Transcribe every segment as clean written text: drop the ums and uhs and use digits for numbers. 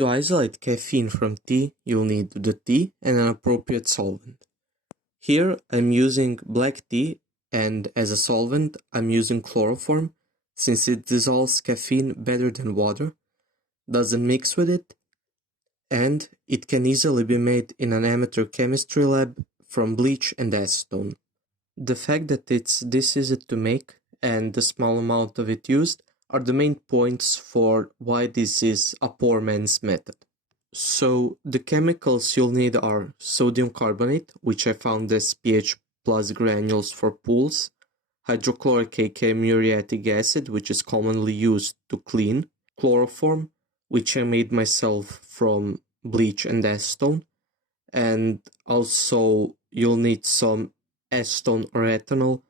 To isolate caffeine from tea, you'll need the tea and an appropriate solvent. Here I'm using black tea, and as a solvent I'm using chloroform since it dissolves caffeine better than water, doesn't mix with it, and it can easily be made in an amateur chemistry lab from bleach and acetone. The fact that it's this easy to make and the small amount of it used are the main points for why this is a poor man's method. So the chemicals you'll need are sodium carbonate, which I found as pH plus granules for pools, hydrochloric muriatic acid, which is commonly used to clean, chloroform, which I made myself from bleach and acetone, and also you'll need some acetone or ethanol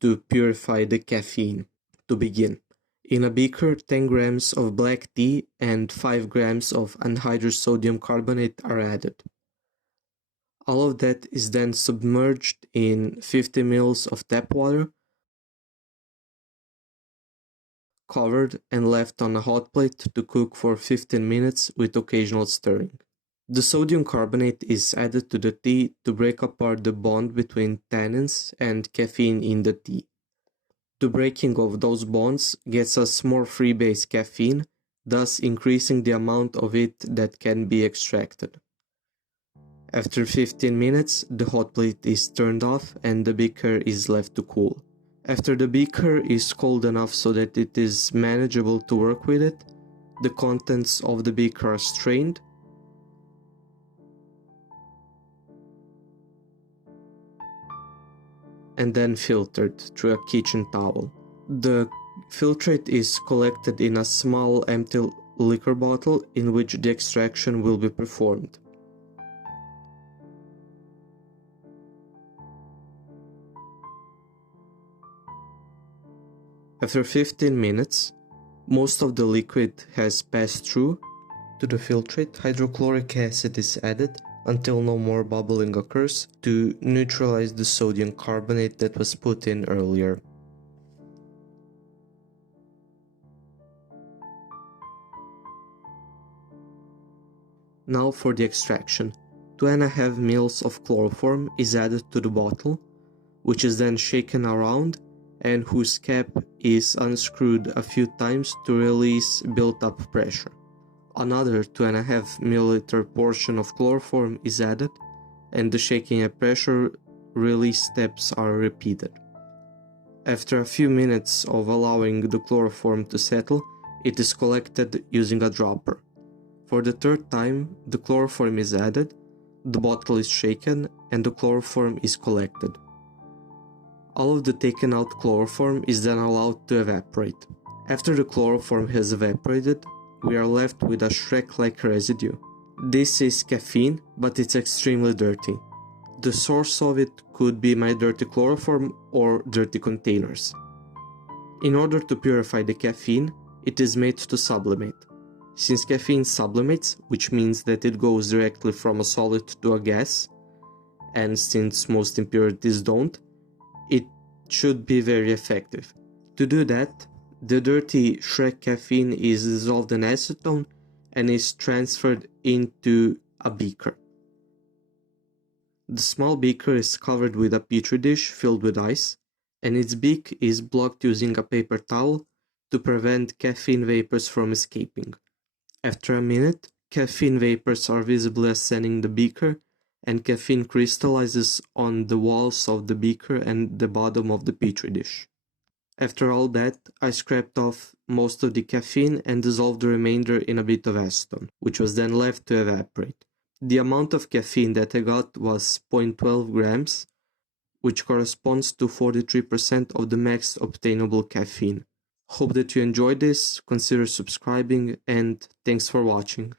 to purify the caffeine. To begin, in a beaker 10 grams of black tea and 5 grams of anhydrous sodium carbonate are added. All of that is then submerged in 50 ml of tap water, covered and left on a hot plate to cook for 15 minutes with occasional stirring. The sodium carbonate is added to the tea to break apart the bond between tannins and caffeine in the tea. The breaking of those bonds gets us more free-base caffeine, thus increasing the amount of it that can be extracted. After 15 minutes, the hot plate is turned off and the beaker is left to cool. After the beaker is cold enough so that it is manageable to work with it, the contents of the beaker are strained and then filtered through a kitchen towel. The filtrate is collected in a small empty liquor bottle in which the extraction will be performed. After 15 minutes, most of the liquid has passed through. To the filtrate, hydrochloric acid is added until no more bubbling occurs to neutralize the sodium carbonate that was put in earlier. Now for the extraction. 2.5 ml of chloroform is added to the bottle, which is then shaken around and whose cap is unscrewed a few times to release built-up pressure. Another 2.5 ml portion of chloroform is added, and the shaking and pressure release steps are repeated. After a few minutes of allowing the chloroform to settle, it is collected using a dropper. For the third time, the chloroform is added, the bottle is shaken, and the chloroform is collected. All of the taken out chloroform is then allowed to evaporate. After the chloroform has evaporated, we are left with a Shrek-like residue. This is caffeine, but it's extremely dirty. The source of it could be my dirty chloroform or dirty containers. In order to purify the caffeine, it is made to sublimate. Since caffeine sublimates, which means that it goes directly from a solid to a gas, and since most impurities don't, it should be very effective. To do that, the dirty Shrek caffeine is dissolved in acetone and is transferred into a beaker. The small beaker is covered with a petri dish filled with ice, and its beak is blocked using a paper towel to prevent caffeine vapors from escaping. After a minute, caffeine vapors are visibly ascending the beaker, and caffeine crystallizes on the walls of the beaker and the bottom of the petri dish. After all that, I scraped off most of the caffeine and dissolved the remainder in a bit of acetone, which was then left to evaporate. The amount of caffeine that I got was 0.12 grams, which corresponds to 43% of the max obtainable caffeine. Hope that you enjoyed this, consider subscribing, and thanks for watching.